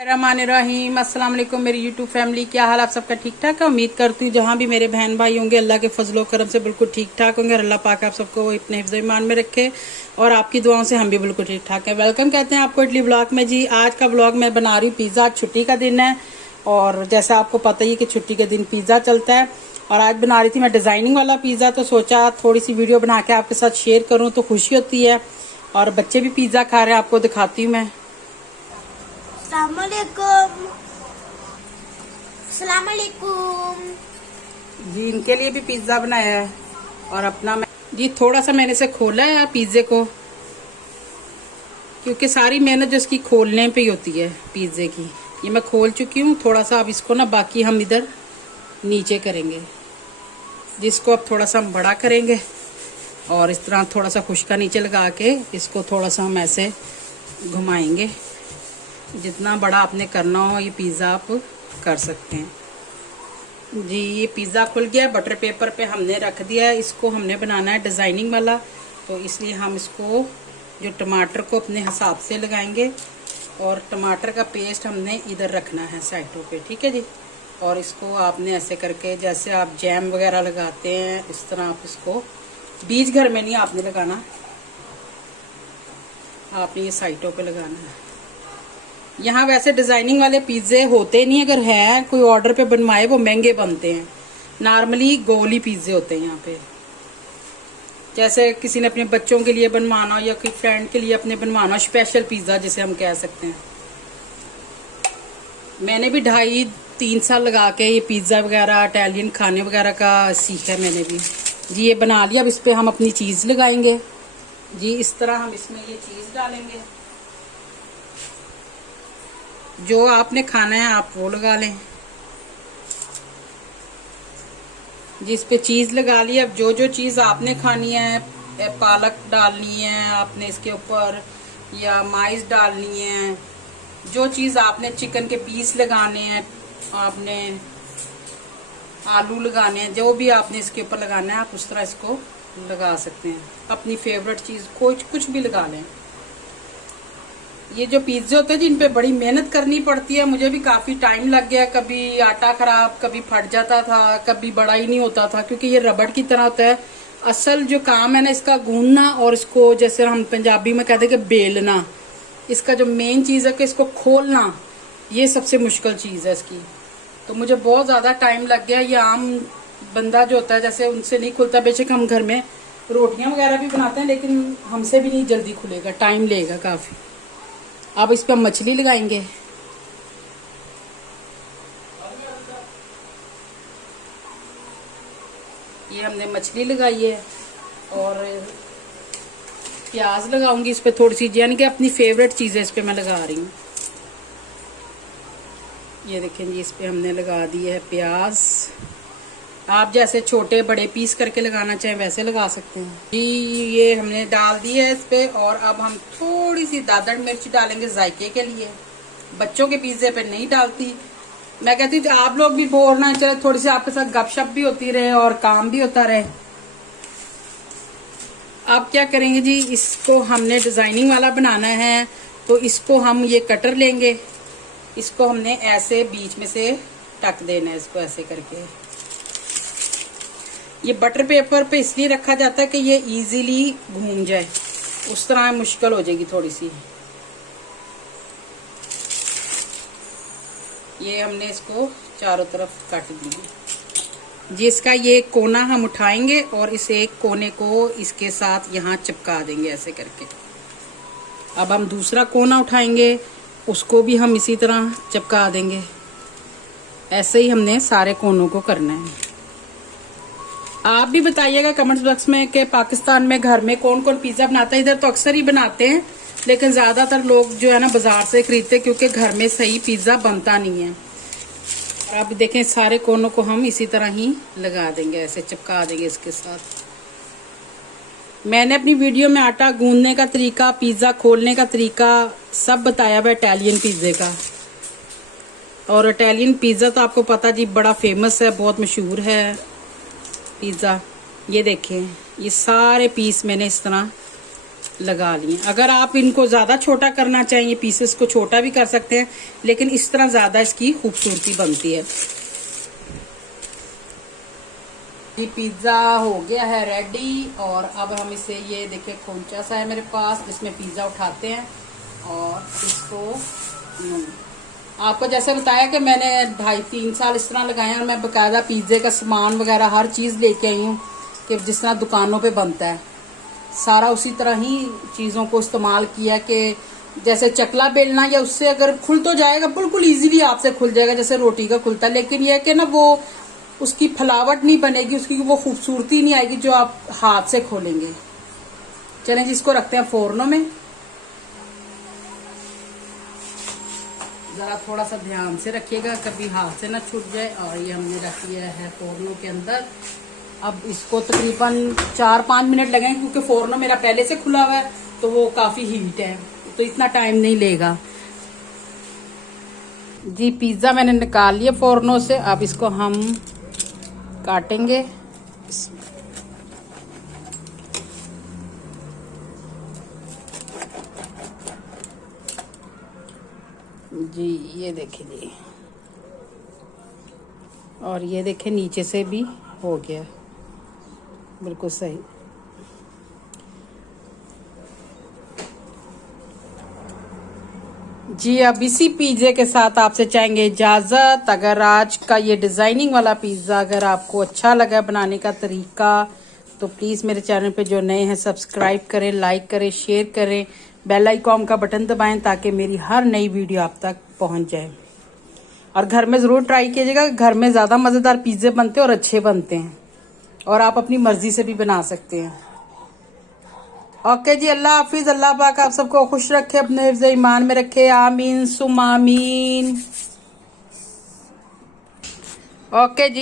रहीम अस्सलाम वालेकुम मेरी यूट्यूब फैमिली, क्या हाल आप सबका ठीक ठाक है। उम्मीद करती हूँ जहाँ भी मेरे बहन भाई होंगे अल्लाह के फजलो करम से बिल्कुल ठीक ठाक होंगे और अल्लाह पाक आप सबको अपने हिफ्ज़ ईमान में रखे और आपकी दुआओं से हम भी बिल्कुल ठीक ठाक है। वेलकम कहते हैं आपको इटली ब्लॉग में जी। आज का ब्लॉग मैं बना रही हूँ पिज़्ज़ा। छुट्टी का दिन है और जैसा आपको पता ही है कि छुट्टी के दिन पिज़्ज़ा चलता है और आज बना रही थी मैं डिज़ाइनिंग वाला पिज़्ज़ा। तो सोचा थोड़ी सी वीडियो बना के आपके साथ शेयर करूँ तो खुशी होती है और बच्चे भी पिज़्ज़ा खा रहे हैं, आपको दिखाती हूँ मैं। अस्सलामुअलैकुम जी, इनके लिए भी पिज्जा बनाया है और अपना मैं जी थोड़ा सा मैंने इसे खोला है पिज्जे को, क्योंकि सारी मेहनत जो इसकी खोलने पे ही होती है पिज्जे की। ये मैं खोल चुकी हूँ थोड़ा सा। अब इसको ना बाकी हम इधर नीचे करेंगे, जिसको अब थोड़ा सा हम बड़ा करेंगे और इस तरह थोड़ा सा खुश्का नीचे लगा के इसको थोड़ा सा हम ऐसे घुमाएंगे। जितना बड़ा आपने करना हो ये पिज़्ज़ा आप कर सकते हैं जी। ये पिज़्ज़ा खुल गया, बटर पेपर पे हमने रख दिया है। इसको हमने बनाना है डिज़ाइनिंग वाला, तो इसलिए हम इसको जो टमाटर को अपने हिसाब से लगाएंगे और टमाटर का पेस्ट हमने इधर रखना है साइडों पे, ठीक है जी। और इसको आपने ऐसे करके जैसे आप जैम वगैरह लगाते हैं इस तरह आप इसको बीच घर में नहीं आपने लगाना, आपने ये साइडों पे लगाना है। यहाँ वैसे डिज़ाइनिंग वाले पिज़्ज़े होते नहीं, अगर है कोई ऑर्डर पे बनवाए वो महंगे बनते हैं। नॉर्मली गोली पिज़्ज़े होते हैं यहाँ पे। जैसे किसी ने अपने बच्चों के लिए बनवाना हो या कोई फ्रेंड के लिए अपने बनवाना हो, स्पेशल पिज़्ज़ा जिसे हम कह सकते हैं। मैंने भी 2.5-3 साल लगा के ये पिज़्ज़ा वगैरह इटालियन खाने वगैरह का सीखा है मैंने भी जी। ये बना लिया, अब इस पर हम अपनी चीज़ लगाएंगे जी। इस तरह हम इसमें ये चीज़ डालेंगे, जो आपने खाना है आप वो लगा लें जी। इस पे चीज़ लगा ली। अब जो जो चीज़ आपने खानी है, पालक डालनी है आपने इसके ऊपर या माइस डालनी है, जो चीज़ आपने चिकन के पीस लगाने हैं, आपने आलू लगाने हैं, जो भी आपने इसके ऊपर लगाना है आप उस तरह इसको लगा सकते हैं। अपनी फेवरेट चीज़ कुछ भी लगा लें। ये जो पिज़्ज़े होते हैं जिन पे बड़ी मेहनत करनी पड़ती है, मुझे भी काफ़ी टाइम लग गया। कभी आटा खराब, कभी फट जाता था, कभी बड़ा ही नहीं होता था, क्योंकि ये रबड़ की तरह होता है। असल जो काम है ना इसका गूंदना और इसको जैसे हम पंजाबी में कहते हैं कि बेलना, इसका जो मेन चीज़ है कि इसको खोलना, ये सबसे मुश्किल चीज़ है इसकी। तो मुझे बहुत ज़्यादा टाइम लग गया। ये आम बंदा जो होता है जैसे उनसे नहीं खुलता। बेशक हम घर में रोटियाँ वगैरह भी बनाते हैं लेकिन हमसे भी नहीं जल्दी खुलेगा, टाइम लेगा काफ़ी। अब इस पर हम मछली लगाएंगे। ये हमने मछली लगाई है और प्याज लगाऊंगी इस पे थोड़ी सी, यानी कि अपनी फेवरेट चीज़ है इस पे मैं लगा रही हूँ। ये देखें जी, इस पे हमने लगा दी है प्याज। आप जैसे छोटे बड़े पीस करके लगाना चाहें वैसे लगा सकते हैं जी। ये हमने डाल दी है इस पे और अब हम थोड़ी सी दादड़ मिर्च डालेंगे जायके के लिए। बच्चों के पिज़्ज़े पे नहीं डालती। मैं कहती हूँ आप लोग भी बोर ना चले, थोड़ी सी आपके साथ गपशप भी होती रहे और काम भी होता रहे। अब क्या करेंगे जी, इसको हमने डिज़ाइनिंग वाला बनाना है तो इसको हम ये कटर लेंगे, इसको हमने ऐसे बीच में से टक देना है, इसको ऐसे करके। ये बटर पेपर पे इसलिए रखा जाता है कि ये इजीली घूम जाए, उस तरह मुश्किल हो जाएगी थोड़ी सी। ये हमने इसको चारों तरफ काट दिए। जिसका ये कोना हम उठाएंगे और इस एक कोने को इसके साथ यहाँ चिपका देंगे ऐसे करके। अब हम दूसरा कोना उठाएंगे, उसको भी हम इसी तरह चिपका देंगे। ऐसे ही हमने सारे कोनों को करना है। आप भी बताइएगा कमेंट्स बॉक्स में कि पाकिस्तान में घर में कौन कौन पिज़्ज़ा बनाता है। इधर तो अक्सर ही बनाते हैं लेकिन ज़्यादातर लोग जो है ना बाजार से खरीदते, क्योंकि घर में सही पिज़्ज़ा बनता नहीं है। अब देखें सारे कोनों को हम इसी तरह ही लगा देंगे, ऐसे चिपका देंगे इसके साथ। मैंने अपनी वीडियो में आटा गूंदने का तरीका, पिज़्ज़ा खोलने का तरीका सब बताया हुआ इटालियन पिज़्ज़े का। और इटालियन पिज़्ज़ा तो आपको पता जी बड़ा फेमस है, बहुत मशहूर है पिज़्ज़ा। ये देखें ये सारे पीस मैंने इस तरह लगा लिए। अगर आप इनको ज्यादा छोटा करना चाहिए, पीसेस को छोटा भी कर सकते हैं, लेकिन इस तरह ज्यादा इसकी खूबसूरती बनती है। ये पिज्जा हो गया है रेडी, और अब हम इसे, ये देखिए खोंचा सा है मेरे पास, इसमें पिज्जा उठाते हैं और इसको आपको जैसे बताया कि मैंने 2.5-3 साल इस तरह लगाए हैं, और मैं बकायदा पिज्जे का सामान वगैरह हर चीज लेके आई हूँ कि जिस तरह दुकानों पे बनता है सारा उसी तरह ही चीजों को इस्तेमाल किया कि जैसे चकला बेलना या उससे अगर खुल तो जाएगा, बिल्कुल इजीली आपसे खुल जाएगा जैसे रोटी का खुलता है, लेकिन यह कि ना वो उसकी फलावट नहीं बनेगी, उसकी वो खूबसूरती नहीं आएगी जो आप हाथ से खोलेंगे। चलें जी, इसको रखते हैं फोरनों में। जरा थोड़ा सा ध्यान से रखिएगा, कभी हाथ से ना छूट जाए। और ये हमने रख लिया है फोरनों के अंदर। अब इसको तकरीबन 4-5 मिनट लगेंगे, क्योंकि फोरनों मेरा पहले से खुला हुआ है तो वो काफी हीट है, तो इतना टाइम नहीं लेगा जी। पिज्जा मैंने निकाल लिया फोरनों से, अब इसको हम काटेंगे। जी ये देखिए जी, और ये देखिए नीचे से भी हो गया बिल्कुल सही। जी अब इसी पिज्जे के साथ आपसे चाहेंगे इजाजत। अगर आज का ये डिजाइनिंग वाला पिज्जा अगर आपको अच्छा लगा बनाने का तरीका, तो प्लीज मेरे चैनल पे जो नए हैं सब्सक्राइब करें, लाइक करें, शेयर करें, बेल आइकॉन का बटन दबाएं ताकि मेरी हर नई वीडियो आप तक पहुंच जाए। और घर में जरूर ट्राई कीजिएगा, घर में ज्यादा मजेदार पिज्जे बनते हैं और अच्छे बनते हैं, और आप अपनी मर्जी से भी बना सकते हैं। ओके जी, अल्लाह हाफिज। अल्लाह पाक आप सबको खुश रखे, अपने हिफ्ज़ ईमान में रखे, आमीन सुम आमीन। ओके जी।